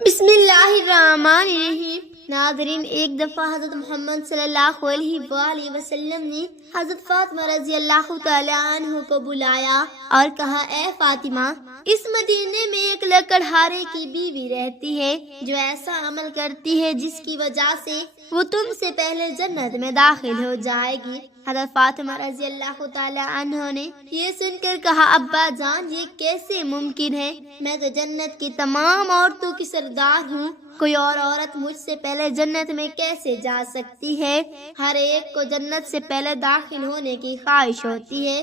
بسم اللہ الرحمن الرحیم۔ ناظرین، ایک دفعہ حضرت محمد صلی اللہ علیہ وآلہ وسلم نے حضرت فاطمہ رضی اللہ تعالی عنہ کو بلایا اور کہا، اے فاطمہ، اس مدینے میں ایک لکڑہارے کی بیوی رہتی ہے جو ایسا عمل کرتی ہے جس کی وجہ سے وہ تم سے پہلے جنت میں داخل ہو جائے گی۔ حضرت فاطمہ رضی اللہ تعالی عنہ نے یہ سن کر کہا، ابا جان، یہ کیسے ممکن ہے؟ میں تو جنت کی تمام عورتوں کی سردار ہوں، کوئی اور عورت مجھ سے پہلے جنت میں کیسے جا سکتی ہے؟ ہر ایک کو جنت سے پہلے داخل ہونے کی خواہش ہوتی ہے۔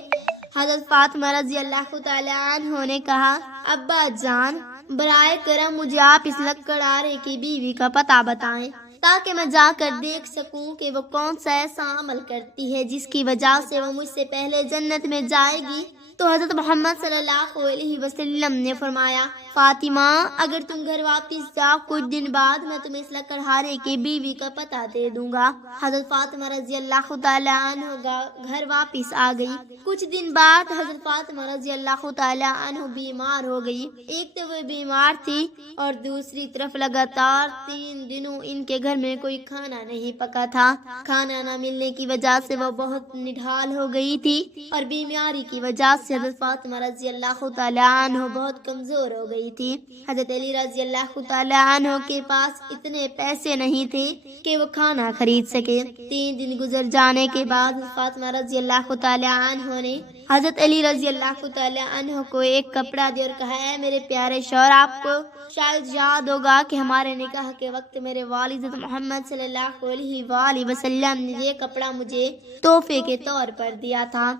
حضرت فاطمہ رضی اللہ تعالی عنہ نے کہا، ابا جان، برائے کرم مجھے آپ اس لکڑہارے کی بیوی کا پتہ بتائیں تاکہ میں جا کر دیکھ سکوں کہ وہ کون سا ایسا عمل کرتی ہے جس کی وجہ سے وہ مجھ سے پہلے جنت میں جائے گی۔ تو حضرت محمد صلی اللہ علیہ وسلم نے فرمایا، فاطمہ، اگر تم گھر واپس جاؤ، کچھ دن بعد میں تمہیں اس لکڑہارے کی بیوی کا پتہ دے دوں گا۔ حضرت فاطمہ رضی اللہ تعالی عنہ گھر واپس آ گئی۔ کچھ دن بعد حضرت فاطمہ رضی اللہ تعالی عنہ بیمار ہو گئی۔ ایک تو وہ بیمار تھی اور دوسری طرف لگاتار 3 دنوں ان کے گھر میں کوئی کھانا نہیں پکا تھا۔ کھانا نہ ملنے کی وجہ سے وہ بہت نڈھال ہو گئی تھی اور بیماری کی وجہ سے حضرت فاطمہ رضی اللہ تعالی عنہ بہت کمزور ہو گئی تھی۔ حضرت علی رضی اللہ تعالی عنہ کے پاس اتنے پیسے نہیں تھے کہ وہ کھانا خرید سکے۔ 3 دن گزر جانے کے بعد فاطمہ رضی اللہ تعالی عنہ نے حضرت علی رضی اللہ تعالی عنہ کو ایک کپڑا دیا اور کہا، اے میرے پیارے شوہر، آپ کو شاید یاد ہوگا کہ ہمارے نکاح کے وقت میرے والد محمد صلی اللہ علیہ وآلہ وسلم نے یہ کپڑا مجھے تحفے کے طور پر دیا تھا۔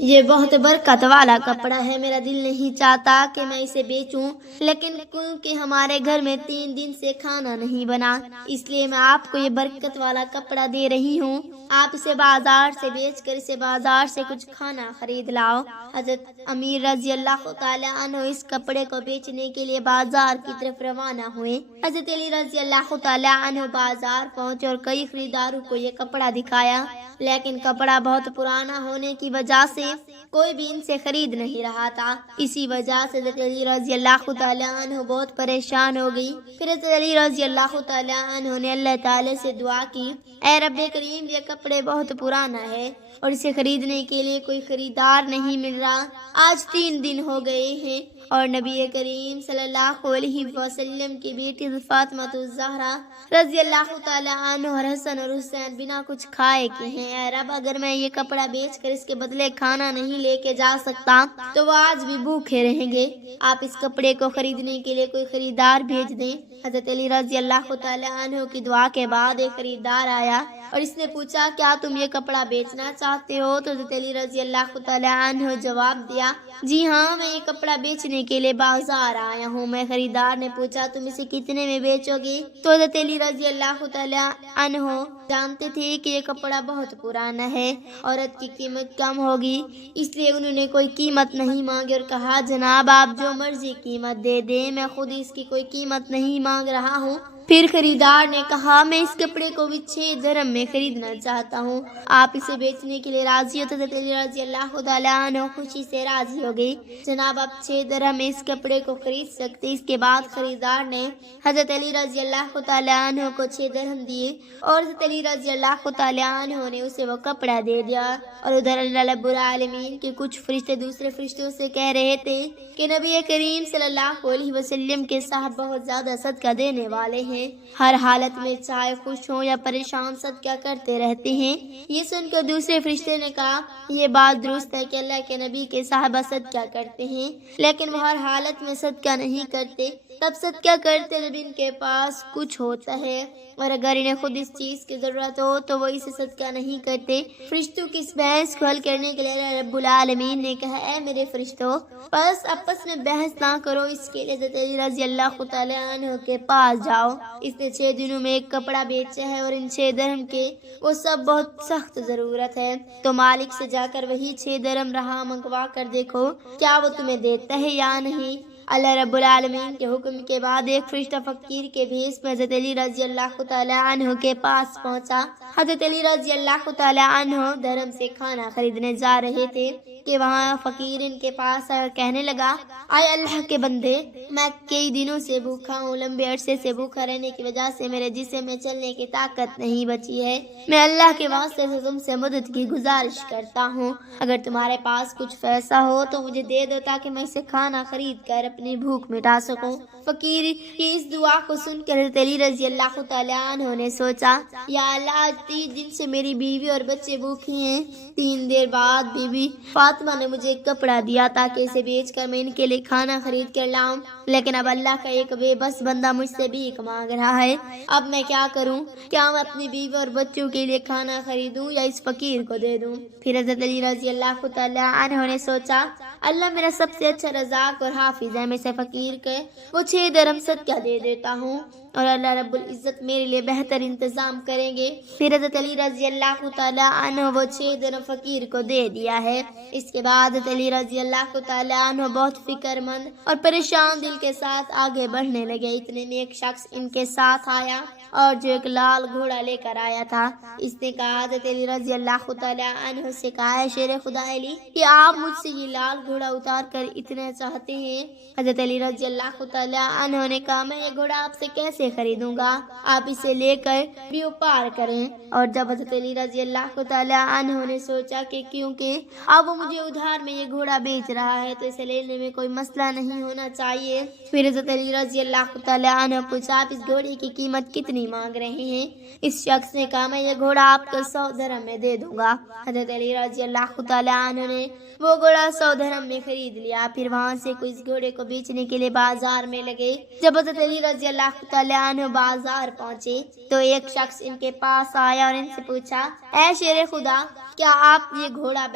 یہ بہت برکت والا کپڑا ہے، میرا دل نہیں چاہتا کہ میں اسے بیچوں، لیکن کیونکہ ہمارے گھر میں 3 دن سے کھانا نہیں بنا، اس لیے میں آپ کو یہ برکت والا کپڑا دے رہی ہوں۔ آپ اسے بازار سے بیچ کر اسے بازار سے کچھ کھانا خرید لاؤ۔ حضرت امیر رضی اللہ تعالی عنہ اس کپڑے کو بیچنے کے لیے بازار کی طرف روانہ ہوئے۔ حضرت علی رضی اللہ تعالی عنہ بازار پہنچے اور کئی خریداروں کو یہ کپڑا دکھایا، لیکن کپڑا بہت پرانا ہونے کی وجہ سے کوئی بھی ان سے خرید نہیں رہا تھا۔ اسی وجہ سے حضرت علی رضی اللہ تعالی عنہ بہت پریشان ہو گئی۔ پھر حضرت علی رضی اللہ تعالی عنہ نے اللہ تعالی سے دعا کی، اے رب کریم، یہ کپڑے بہت پرانا ہے اور اسے خریدنے کے لیے کوئی خریدار نہیں مل رہا۔ آج 3 دن ہو گئے ہیں اور نبی کریم صلی اللہ علیہ وسلم کی بیٹی فاطمہ الزہرا رضی اللہ تعالی عنہ اور حسن اور حسین بنا کچھ کھائے کے ہیں۔ اے رب، اگر میں یہ کپڑا بیچ کر اس کے بدلے کھانا نہیں لے کے جا سکتا تو وہ آج بھی بھوکے رہیں گے۔ آپ اس کپڑے کو خریدنے کے لیے کوئی خریدار بھیج دیں۔ حضرت علی رضی اللہ تعالی عنہ کی دعا کے بعد ایک خریدار آیا اور اس نے پوچھا، کیا تم یہ کپڑا بیچنا چاہتے ہو؟ تو حضرت علی رضی اللہ تعالی عنہ جواب دیا، جی ہاں، میں یہ کپڑا بیچنے کے لیے بازار آیا ہوں۔ میں خریدار نے پوچھا، تم اسے کتنے میں بیچو گے؟ تو حضرت علی رضی اللہ تعالی عنہ جانتے تھے کہ یہ کپڑا بہت پرانا ہے، عورت کی قیمت کم ہوگی، اس لیے انہوں نے کوئی قیمت نہیں مانگی اور کہا، جناب آپ جو مرضی قیمت دے دیں، میں خود اس کی کوئی قیمت نہیں مانگ رہا ہوں۔ پھر خریدار نے کہا، میں اس کپڑے کو بھی 6 درہم میں خریدنا چاہتا ہوں، آپ اسے بیچنے کے لیے راضی ہو؟ تو حضرت علی رضی اللہ تعالی عنہ خوشی سے راضی ہو گئی، جناب آپ 6 درہم میں اس کپڑے کو خرید سکتے۔ اس کے بعد خریدار نے حضرت علی رضی اللہ تعالی عنہ کو 6 درہم دیے اور حضرت علی رضی اللہ تعالی عنہ نے اسے وہ کپڑا دے دیا۔ اور ادھر اللہ رب العالمین کے کچھ فرشتے دوسرے فرشتوں سے کہہ رہے تھے کہ نبی کریم صلی اللہ علیہ وسلم کے صاحب بہت زیادہ صدقہ دینے والے ہیں، ہر حالت میں چاہے خوش ہوں یا پریشان صدقہ کرتے رہتے ہیں۔ یہ سن کر دوسرے فرشتے نے کہا، یہ بات درست ہے کہ اللہ کے نبی کے صحابہ صدقہ کرتے ہیں، لیکن وہ ہر حالت میں صدقہ نہیں کرتے، تب صدقہ کرتے جب ان کے پاس کچھ ہوتا ہے، اور اگر انہیں خود اس چیز کی ضرورت ہو تو وہ اسے صدقہ نہیں کرتے۔ فرشتوں کی اس بحث کو حل کرنے کے لیے اللہ رب العالمین نے کہا، اے میرے فرشتوں، بس آپس میں بحث نہ کرو، اس کے لیے حضرت علی رضی اللہ تعالی عنہ کے پاس جاؤ، اس نے 6 دنوں میں ایک کپڑا بیچا ہے اور ان 6 درہم کے وہ سب بہت سخت ضرورت ہے، تو مالک سے جا کر وہی 6 درہم رہا منگوا کر دیکھو کیا وہ تمہیں دیتا ہے یا نہیں۔ اللہ رب العالمین کے حکم کے بعد ایک فرشتہ فقیر کے بھیس میں حضرت علی رضی اللہ تعالیٰ عنہ کے پاس پہنچا۔ حضرت علی رضی اللہ تعالیٰ عنہ دھرم سے کھانا خریدنے جا رہے تھے کہ وہاں فقیر ان کے پاس کہنے لگا، اے اللہ کے بندے، میں کئی دنوں سے بھوکا ہوں، لمبے عرصے سے بھوکا رہنے کی وجہ سے میرے جسم میں چلنے کی طاقت نہیں بچی ہے۔ میں اللہ کے واسطے سے تم سے مدد کی گزارش کرتا ہوں، اگر تمہارے پاس کچھ پیسہ ہو تو مجھے دے دو تاکہ میں اسے کھانا خرید کر اپنی بھوک مٹا سکوں۔ فقیر کی اس دعا کو سن کر حضرت علی رضی اللہ تعالیٰ عنہ نے سوچا، یا اللہ، آج 3 دن سے میری بیوی اور بچے بھوکے ہیں۔ 3 دیر بعد بی بی فاطمہ نے مجھے ایک کپڑا دیا تاکہ اسے بیچ کر میں ان کے لیے کھانا خرید کر لاؤں، لیکن اب اللہ کا ایک بے بس بندہ مجھ سے بھیک مانگ رہا ہے۔ اب میں کیا کروں؟ کیا میں اپنی بیوی اور بچوں کے لیے کھانا خریدوں یا اس فقیر کو دے دوں؟ پھر حضرت علی رضی اللہ تعالیٰ عنہ نے سوچا، اللہ میرا سب سے اچھا رزاق اور حافظ ہے، میں اسے فقیر کے وہ 6 درہم صدقہ دے دیتا ہوں اور اللہ رب العزت میرے لیے بہتر انتظام کریں گے۔ پھر حضرت علی رضی اللہ تعالیٰ عنہ وہ 6 درہم فقیر کو دے دیا ہے۔ اس کے بعد حضرت علی رضی اللہ تعالیٰ عنہ بہت فکر مند اور پریشان دل کے ساتھ آگے بڑھنے لگے۔ اتنے میں ایک شخص ان کے ساتھ آیا اور جو ایک لال گھوڑا لے کر آیا تھا۔ اس نے کہا، حضرت علی رضی اللہ تعالیٰ عنہ سے کہا، ہے شیر خدا علی، کہ آپ مجھ سے یہ لال گھوڑا اتار کر اتنا چاہتے ہیں؟ حضرت علی رضی اللہ تعالیٰ عنہ نے کہا، میں یہ گھوڑا آپ سے کیسے خریدوں گا، آپ اسے لے کر بیوپار کریں۔ اور جب حضرت علی رضی اللہ تعالیٰ عنہ نے سوچا کہ کیونکہ اب وہ مجھے ادھار میں یہ گھوڑا بیچ رہا ہے تو اسے لینے میں کوئی مسئلہ نہیں ہونا چاہیے، پھر حضرت علی رضی اللہ تعالیٰ عنہ پوچھا، آپ اس گھوڑے کی قیمت کتنی مانگ رہے ہیں؟ اس شخص نے کہا، میں یہ گھوڑا آپ کو 100 درہم میں دے دوں گا۔ حضرت علی رضی اللہ تعالیٰ عنہ نے وہ گھوڑا 100 درہم میں خرید لیا۔ پھر وہاں سے کوئی اس گھوڑے کو بیچنے کے لیے بازار میں لگے۔ جب حضرت علی رضی اللہ تعالیٰ عنہ بازار پہنچے تو ایک شخص ان کے پاس آیا اور ان سے پوچھا، اے شیر خدا، کیا آپ یہ گھوڑا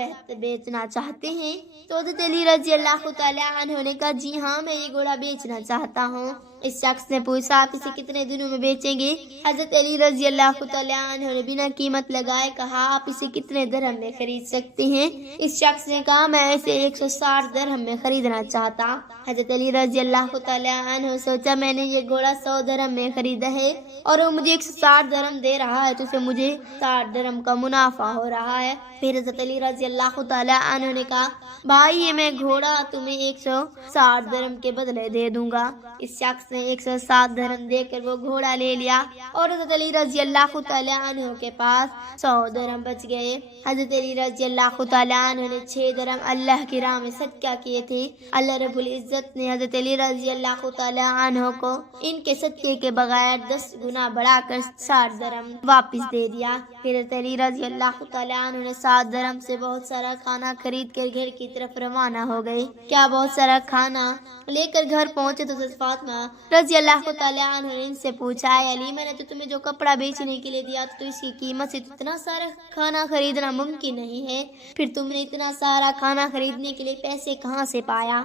بیچنا چاہتے ہیں؟ تو حضرت علی رضی اللہ تعالیٰ عنہ نے کہا، جی ہاں، میں یہ گھوڑا بیچنا چاہتا ہوں۔ اس شخص نے پوچھا، آپ اسے کتنے دنوں میں بیچیں گے؟ حضرت علی رضی اللہ تعالیٰ عنہ نے بنا قیمت لگائے کہا، آپ اسے کتنے درہم میں خرید سکتے ہیں؟ اس شخص نے کہا، میں اسے 160 درہم میں خریدنا چاہتا۔ حضرت علی رضی اللہ تعالیٰ عنہ سوچا، میں نے یہ گھوڑا 100 درہم میں خریدا ہے اور وہ مجھے 160 درہم دے رہا ہے تو اسے مجھے 60 درہم کا منافع ہو رہا ہے۔ پھر حضرت علی رضی اللہ تعالیٰ عنہ نے کہا، بھائی، یہ میں گھوڑا تمہیں 160 درہم کے بدلے دے دوں گا۔ اس شخص نے 160 درہم دے کر وہ گھوڑا لے لیا اور حضرت علی رضی اللہ تعالیٰ عنہ کے پاس 100 درہم بچ گئے۔ حضرت علی رضی اللہ تعالیٰ عنہ نے 6 درہم اللہ کی راہ میں صدقہ کیے تھے۔ اللہ رب العزت نے حضرت علی رضی اللہ تعالیٰ عنہ کو ان کے صدقے کے بغیر 10 گنا بڑھا کر 60 درہم واپس دے دیا۔ پھر حضرت علی رضی اللہ تعالیٰ عنہ نے 7 درہم سے بہت سارا کھانا خرید کر گھر کی طرف روانہ ہو گئے۔ کیا بہت سارا کھانا لے کر گھر پہنچے تو حضرت فاطمہ رضی اللہ تعالیٰ عنہ نے ان سے پوچھا، اے علی، میں نے تو تمہیں جو کپڑا بیچنے کے لیے دیا تو اس کی قیمت سے اتنا سارا کھانا خریدنا ممکن نہیں ہے، پھر تم نے اتنا سارا کھانا خریدنے کے لیے پیسے کہاں سے پایا؟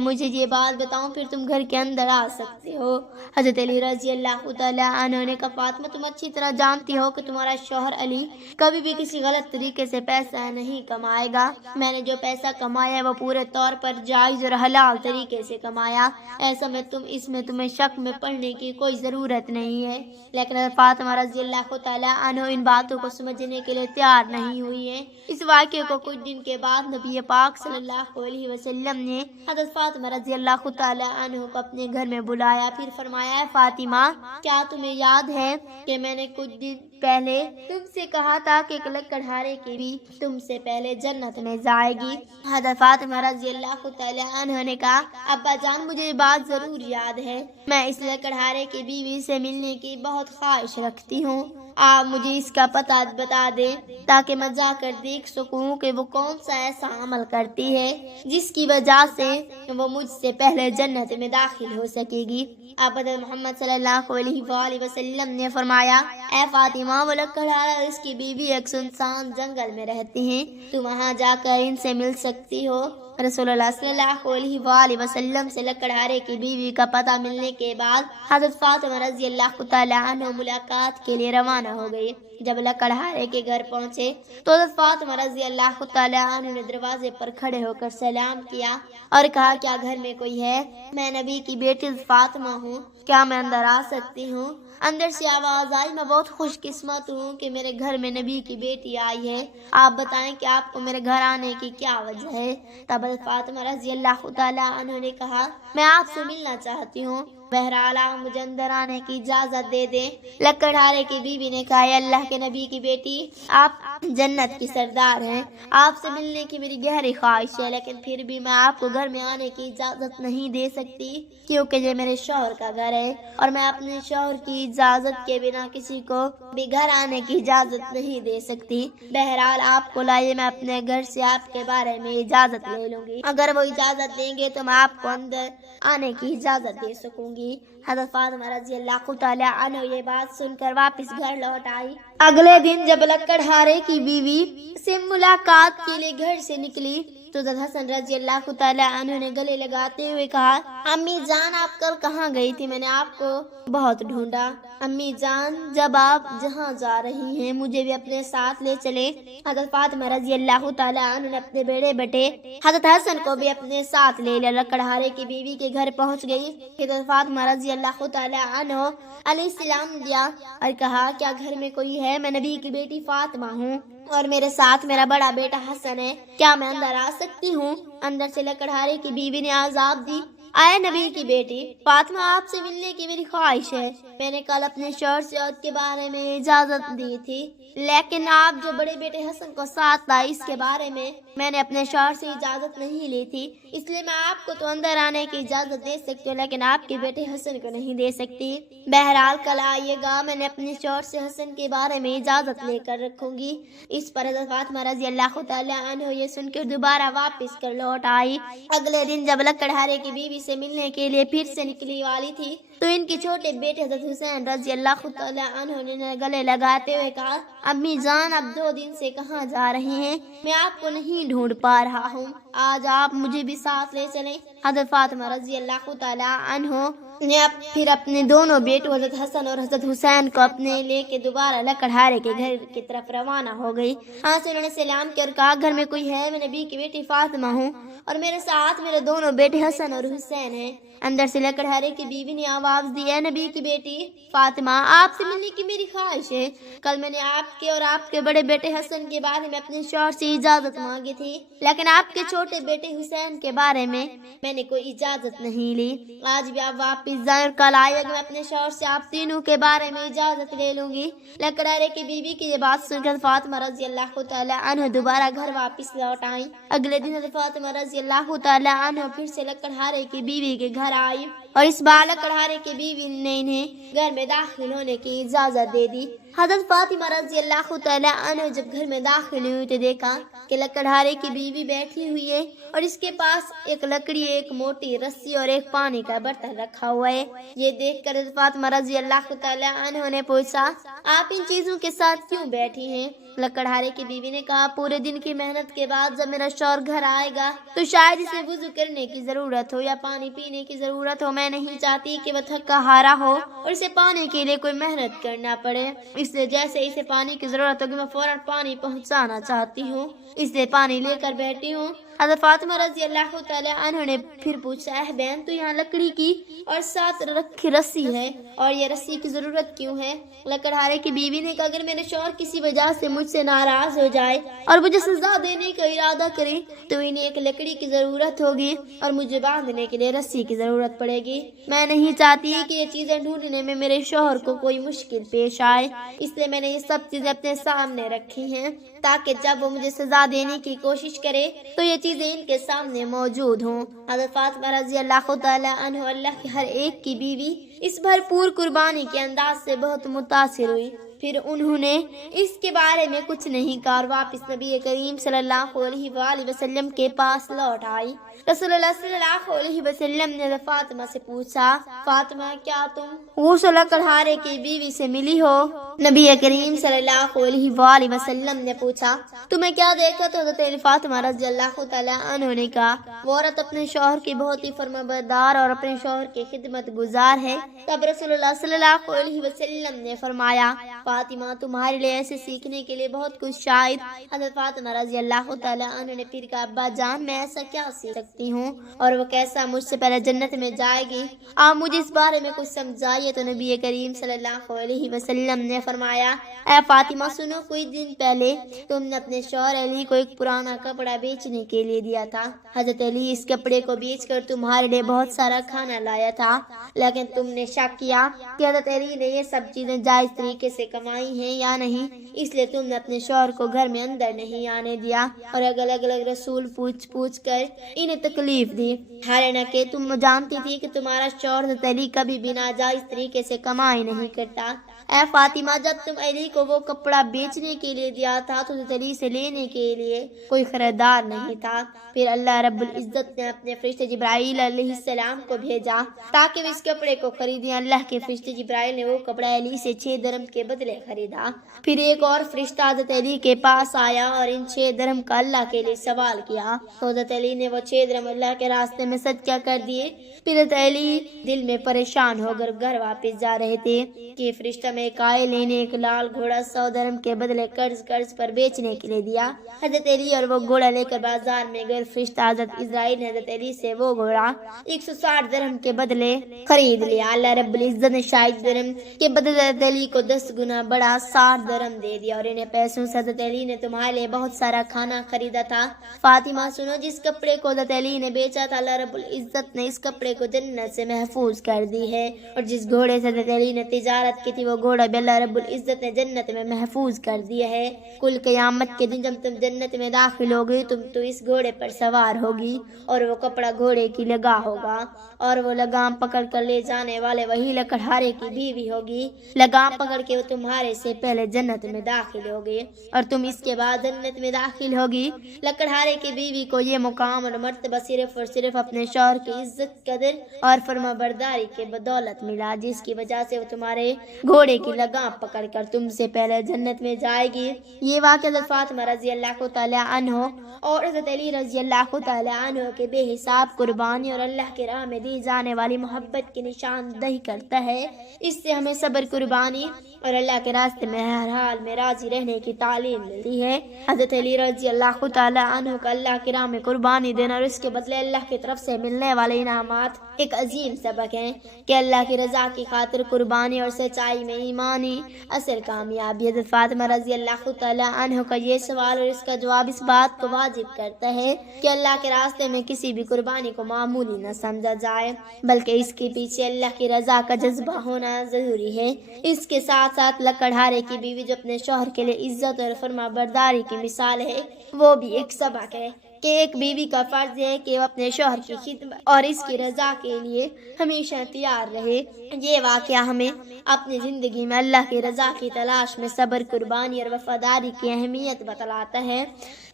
مجھے یہ بات بتاؤں، پھر تم گھر کے اندر آ سکتے ہو۔ حضرت علی رضی اللہ تعالیٰ عنہ نے کہا، فاطمہ، تم اچھی طرح جانتی ہو کہ تمہارا شوہر علی کبھی بھی کسی غلط طریقے سے پیسہ نہیں کمائے گا۔ میں نے جو پیسہ کمایا ہے وہ پورے طور پر جائز اور حلال طریقے سے کمایا، ایسا میں تمہیں شک میں پڑنے کی کوئی ضرورت نہیں ہے۔ لیکن حضرت فاطمہ رضی اللہ تعالیٰ عنہ ان باتوں کو سمجھنے کے لیے تیار نہیں ہوئی ہے۔ اس واقعے کو کچھ دن کے بعد نبی پاک صلی اللہ علیہ وسلم نے حضرت فاطمہ رضی اللہ تعالیٰ عنہ کو اپنے گھر میں بلایا، پھر فرمایا، فاطمہ، کیا تمہیں یاد ہے کہ میں نے کچھ دن پہلے تم سے کہا تھا کہ ایک لکڑہارے کی بھی تم سے پہلے جنت میں جائے گی؟ حضرت فاطمہ رضی اللہ تعالیٰ عنہ نے کہا، ابا جان، مجھے یہ بات ضرور یاد ہے، میں اس لکڑہارے کی بیوی سے ملنے کی بہت خواہش رکھتی ہوں۔ آپ مجھے اس کا پتہ بتا دیں تاکہ میں جا کر دیکھ سکوں کہ وہ کون سا ایسا عمل کرتی ہے جس کی وجہ سے وہ مجھ سے پہلے جنت میں داخل ہو سکے گی۔ آپ حضرت محمد صلی اللہ علیہ وآلہ وسلم نے فرمایا، اے فاطمہ، وہ لکڑہارا اور اس کی بیوی ایک سنسان جنگل میں رہتے ہیں، تم وہاں جا کر ان سے مل سکتی ہو۔ رسول اللہ صلی اللہ علیہ وآلہ وسلم سے لکڑہارے کی بیوی کا پتہ ملنے کے بعد حضرت فاطمہ رضی اللہ تعالی عنہ ملاقات کے لیے روانہ ہو گئی۔ جب لکڑہارے کے گھر پہنچے تو حضرت فاطمہ رضی اللہ تعالی عنہ نے دروازے پر کھڑے ہو کر سلام کیا اور کہا کیا گھر میں کوئی ہے؟ میں نبی کی بیٹی فاطمہ ہوں، کیا میں اندر آ سکتی ہوں؟ اندر سے آواز آئی میں بہت خوش قسمت ہوں کہ میرے گھر میں نبی کی بیٹی آئی ہے، آپ بتائیں کہ آپ کو میرے گھر آنے کی کیا وجہ ہے؟ تب حضرت فاطمہ رضی اللہ تعالی عنہ نے کہا میں آپ سے ملنا چاہتی ہوں، بہرحال آپ مجھے اندر آنے کی اجازت دے دیں۔ لکڑہارے کی بیوی نے کہا اللہ کے نبی کی بیٹی آپ جنت کی سردار ہیں، آپ سے ملنے کی میری گہری خواہش ہے، لیکن پھر بھی میں آپ کو گھر میں آنے کی اجازت نہیں دے سکتی کیونکہ یہ میرے شوہر کا گھر ہے اور میں اپنے شوہر کی اجازت کے بنا کسی کو بھی گھر آنے کی اجازت نہیں دے سکتی۔ بہرحال آپ کو لائے میں اپنے گھر سے آپ کے بارے میں اجازت لے لوں گی، اگر وہ اجازت دیں گے تو میں آپ کو اندر آنے کی اجازت دے سکوں گی۔ حضرت فاطمہ رضی اللہ تعالی عنہ یہ بات سن کر واپس گھر لوٹ آئی۔ اگلے دن جب لکڑہارے کی بیوی سے ملاقات کے لیے گھر سے نکلی تو حضرت حسن رضی اللہ تعالی عنہ نے گلے لگاتے ہوئے کہا امی جان آپ کل کہاں گئی تھی؟ میں نے آپ کو بہت ڈھونڈا۔ امی جان جب آپ جہاں جا رہی ہیں مجھے بھی اپنے ساتھ لے چلے۔ حضرت فاطمہ رضی اللہ تعالی عنہ نے اپنے بیڑے بیٹے حضرت حسن کو بھی اپنے ساتھ لے لیا۔ لکڑہارے کی بیوی کے گھر پہنچ گئی۔ حضرت فاطمہ رضی اللہ تعالی عنہ علیہ السلام دیا اور کہا کیا گھر میں کوئی ہے؟ میں نبی کی بیٹی فاطمہ ہوں اور میرے ساتھ میرا بڑا بیٹا حسن ہے، کیا میں اندر آ سکتی ہوں؟ اندر سے لکڑہارے کی بیوی نے آزاد دی آئے نبی کی بیٹی فاطمہ آپ سے ملنے کی میری خواہش ہے، میں نے کل اپنے شوہر سے عہد کے بارے میں اجازت دی تھی لیکن آپ جو بڑے بیٹے حسن کو ساتھ لائے اس کے بارے میں نے اپنے شوہر سے اجازت نہیں لی تھی، اس لیے میں آپ کو تو اندر آنے کی اجازت دے سکتی ہوں لیکن آپ کے بیٹے حسن کو نہیں دے سکتی۔ بہرحال کل آئیے گا، میں نے اپنے شوہر سے حسن کے بارے میں اجازت لے کر رکھوں گی۔ اس پر حضرت فاطمہ رضی اللہ تعالی عنہ یہ سن کر دوبارہ واپس کر لوٹ آئی۔ اگلے دن جب لکڑہارے کی بیوی سے ملنے کے لیے پھر سے نکلی والی تھی تو ان کے چھوٹے بیٹے حضرت حسین رضی اللہ تعالی عنہ نے گلے لگاتے ہوئے کہا امی جان آپ 2 دن سے کہاں جا رہی ہیں؟ میں آپ کو نہیں ڈھونڈ پا رہا ہوں، آج آپ مجھے بھی ساتھ لے چلیں۔ حضرت فاطمہ رضی اللہ تعالی عنہ نے پھر اپنے دونوں بیٹوں حضرت حسن اور حضرت حسین کو اپنے لے کے دوبارہ لکڑہارے کے گھر کی طرف روانہ ہو گئی۔ ہاں سے انہوں نے سلام کیا اور کہا گھر میں کوئی ہے؟ میں نبی کی بیٹی فاطمہ ہوں اور میرے ساتھ میرے دونوں بیٹے حسن اور حسین ہیں۔ اندر سے لکڑہارے کی بیوی نے آواز دی ہے نبی کی بیٹی فاطمہ آپ سے ملنے کی میری خواہش ہے، کل میں نے آپ کے اور آپ کے بڑے بیٹے حسن کے بارے میں اپنے شوہر سے اجازت مانگی تھی لیکن آپ کے چھوٹے بیٹے حسین کے بارے میں نے کوئی اجازت نہیں لی، آج بھی آپ واپس جائیں اور کل آئے گا میں اپنے شوہر سے آپ تینوں کے بارے میں اجازت لے لوں گی۔ لکڑہارے کی بیوی کی یہ بات سن کر فاطمہ رضی اللہ تعالی عنہ دوبارہ گھر واپس لوٹ آئیں۔ اگلے دن حضرت فاطمہ رضی اللہ تعالی عنہ پھر سے لکڑہارے کی بیوی کے گھر آئی اور اس بار لکڑہارے کی بیوی نے انہیں گھر میں داخل ہونے کی اجازت دے دی۔ حضرت فاطمہ رضی اللہ تعالی عنہ جب گھر میں داخل ہوئی تو دیکھا کہ لکڑہارے کی بیوی بیٹھی ہوئی ہے اور اس کے پاس ایک لکڑی، ایک موٹی رسی اور ایک پانی کا برتن رکھا ہوا ہے۔ یہ دیکھ کر حضرت فاطمہ رضی اللہ تعالی عنہ نے پوچھا آپ ان چیزوں کے ساتھ کیوں بیٹھی ہیں؟ لکڑہارے کی بیوی نے کہا پورے دن کی محنت کے بعد جب میرا شوہر گھر آئے گا تو شاید اسے وضو کرنے کی ضرورت ہو یا پانی پینے کی ضرورت ہو، میں نہیں چاہتی کہ وہ تھکا ہارا ہو اور اسے پانی کے لیے کوئی محنت کرنا پڑے، اس لیے جیسے اسے پانی کی ضرورت ہوگی میں فوراً پانی پہنچانا چاہتی ہوں، اس لیے پانی لے کر بیٹھی ہوں۔ حضرت فاطمہ رضی اللہ تعالی عنہ نے پھر پوچھا اے بہن تو یہاں لکڑی کی اور ساتھ رکھی رسی ہے اور یہ رسی کی ضرورت کیوں ہے؟ لکڑہارے کی بیوی نے کہا اگر میرے شوہر کسی وجہ سے مجھ سے ناراض ہو جائے اور مجھے سزا دینے کا ارادہ کرے تو انہیں ایک لکڑی کی ضرورت ہوگی اور مجھے باندھنے کے لیے رسی کی ضرورت پڑے گی، میں نہیں چاہتی کہ یہ چیزیں ڈھونڈنے میں میرے شوہر کو کوئی مشکل پیش آئے، اس لیے میں نے یہ سب چیزیں اپنے سامنے رکھی ہیں تاکہ جب وہ مجھے سزا دینے کی کوشش کرے تو یہ چیزیں ان کے سامنے موجود ہوں۔ حضرت فاطمہ رضی اللہ تعالی عنہ اللہ کی ہر ایک کی بیوی اس بھرپور قربانی کے انداز سے بہت متاثر ہوئی پھر انہوں نے اس کے بارے میں کچھ نہیں کہا اور واپس نبی کریم صلی اللہ علیہ وآلہ وسلم کے پاس لوٹ آئی۔ رسول اللہ صلی اللہ علیہ وسلم نے فاطمہ سے پوچھا، فاطمہ کیا تم غسل لکڑہارے کی بیوی سے ملی ہو؟ نبی کریم صلی اللہ علیہ وآلہ وسلم نے پوچھا تمہیں کیا دیکھا؟ تو حضرت فاطمہ رضی اللہ تعالی عنہ نے کہا وہ عورت اپنے شوہر کی بہت ہی فرمانبردار اور اپنے شوہر کی خدمت گزار ہے۔ تب رسول اللہ صلی اللہ علیہ وسلم نے فرمایا فاطمہ تمہارے لیے ایسے سیکھنے کے لیے بہت کچھ شاید۔ حضرت فاطمہ رضی اللہ تعالی عنہ نے پھر کہا ابا جان میں ایسا کیا سیکھ سکتی ہوں اور وہ کیسا مجھ سے پہلے جنت میں جائے گی؟ آپ مجھے اس بارے میں کچھ سمجھائیے۔ تو نبی کریم صلی اللہ علیہ وسلم نے فرمایا اے فاطمہ سنو، کچھ دن پہلے تم نے اپنے شوہر علی کو ایک پرانا کپڑا بیچنے کے لیے دیا تھا۔ حضرت علی اس کپڑے کو بیچ کر تمہارے لیے بہت سارا کھانا لایا تھا، لیکن تم نے شک کیا کہ حضرت علی نے یہ سب چیزیں جائز طریقے سے کمائی ہیں یا نہیں، اس لیے تم نے اپنے شوہر کو گھر میں اندر نہیں آنے دیا اور الگ الگ رسول پوچھ کر انہیں تکلیف دی، حالانکہ تم جانتی تھی کہ تمہارا شوہر حضرت علی کبھی بھی ناجائز طریقے سے کمائی نہیں کرتا۔ اے فاطمہ جب تم علی کو وہ کپڑا بیچنے کے لیے دیا تھا تو حضرت علی سے لینے کے لیے کوئی خریدار نہیں تھا۔ پھر اللہ رب العزت نے اپنے فرشتے جبرائیل علیہ السلام کو بھیجا تاکہ وہ اس کپڑے کو خریدیں۔ اللہ کے فرشتے جبرائیل نے وہ کپڑا علی سے 6 درہم کے بدلے خریدا۔ پھر ایک اور فرشتہ حضرت علی کے پاس آیا اور ان 6 درہم کا اللہ کے لیے سوال کیا تو حضرت علی نے وہ 6 درہم اللہ کے راستے میں صدقہ کر دیے۔ پھر حضرت علی دل میں پریشان ہو کر گھر واپس جا رہے تھے کہ فرشتہ میں قائل نے ایک لال گھوڑا 100 درہم کے بدلے قرض پر بیچنے کے لیے دیا۔ حضرت علی اور وہ گھوڑا لے کر بازار میں گئے۔ فرشتہ حضرت اسرائیل نے حضرت علی سے وہ گھوڑا 160 درہم کے بدلے خرید لیا۔ اللہ رب العزت نے 60 درہم کے بدلے حضرت علی کو 10 گنا بڑا 60 درہم دے دیا اور انہیں پیسوں سے حضرت علی نے تمہارے لیے بہت سارا کھانا خریدا تھا۔ فاطمہ سنو، جس کپڑے کو حضرت علی نے بیچا تھا اللہ رب العزت نے اس کپڑے کو جنت سے محفوظ کر دی ہے، اور جس گھوڑے سے حضرت علی نے تجارت کی تھی وہ گھوڑا بھی اللہ رب العزت نے جنت میں محفوظ کر دیا ہے۔ کل قیامت کے دن جب تم جنت میں داخل ہوگی تو اس گھوڑے پر سوار ہوگی اور وہ کپڑا گھوڑے کی لگام ہوگا اور وہ لگام پکڑ کر لے جانے والے وہی لکڑہارے کی بیوی ہوگی۔ لگام پکڑ کے وہ تمہارے سے پہلے جنت میں داخل ہوگی اور تم اس کے بعد جنت میں داخل ہوگی۔ لکڑہارے کی بیوی کو یہ مقام اور مرتبہ صرف اور صرف اپنے شوہر کی عزت قدر اور فرما برداری کے بدولت ملا، جس کی وجہ سے وہ تمہارے گھوڑے کی لگام پکڑ کر تم سے پہلے جنت میں جائے گی۔ یہ واقعہ حضرت فاطمہ رضی اللہ تعالی عنہ اور حضرت علی رضی اللہ تعالی عنہ کے بے حساب قربانی اور اللہ کے راہ میں دی جانے والی محبت کی نشاندہی کرتا ہے۔ اس سے ہمیں صبر، قربانی اور اللہ کے راستے میں ہر حال میں راضی رہنے کی تعلیم ملتی ہے۔ حضرت علی رضی اللہ تعالی عنہ کا اللہ کی راہ میں قربانی دینا اور اس کے بدلے اللہ کی طرف سے ملنے والے انعامات ایک عظیم سبق ہے کہ اللہ کی رضا کی خاطر قربانی اور سچائی میں ایمانی اصل کامیابی۔ حضرت فاطمہ رضی اللہ تعالی عنہ کا یہ سوال اور اس کا جواب اس بات کو واجب کرتا ہے کہ اللہ کے راستے میں کسی بھی قربانی کو معمولی نہ سمجھا جائے، بلکہ اس کے پیچھے اللہ کی رضا کا جذبہ ہونا ضروری ہے۔ اس کے ساتھ ساتھ لکڑہارے کی بیوی جو اپنے شوہر کے لیے عزت اور فرما برداری کی مثال ہے، وہ بھی ایک سبق ہے کہ ایک بیوی کا فرض ہے کہ وہ اپنے شوہر کی خدمت اور اس کی رضا کے لیے ہمیشہ تیار رہے۔ یہ واقعہ ہمیں اپنی زندگی میں اللہ کی رضا کی تلاش میں صبر، قربانی اور وفاداری کی اہمیت بتلاتا ہے۔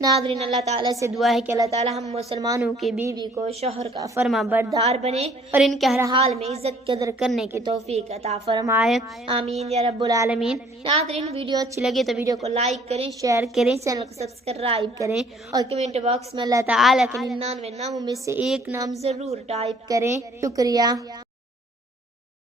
ناظرین، اللہ تعالیٰ سے دعا ہے کہ اللہ تعالیٰ ہم مسلمانوں کی بیوی کو شوہر کا فرما بردار بنے اور ان کے ہر حال میں عزت قدر کرنے کی توفیق عطا فرمائے، آمین یا رب العالمین۔ ناظرین، ویڈیو اچھی لگے تو ویڈیو کو لائک کریں، شیئر کریں، چینل کو سبسکرائب کریں اور کمنٹ باکس میں اللہ تعالیٰ کے 99 ناموں میں سے ایک نام ضرور ٹائپ کریں۔ شکریہ۔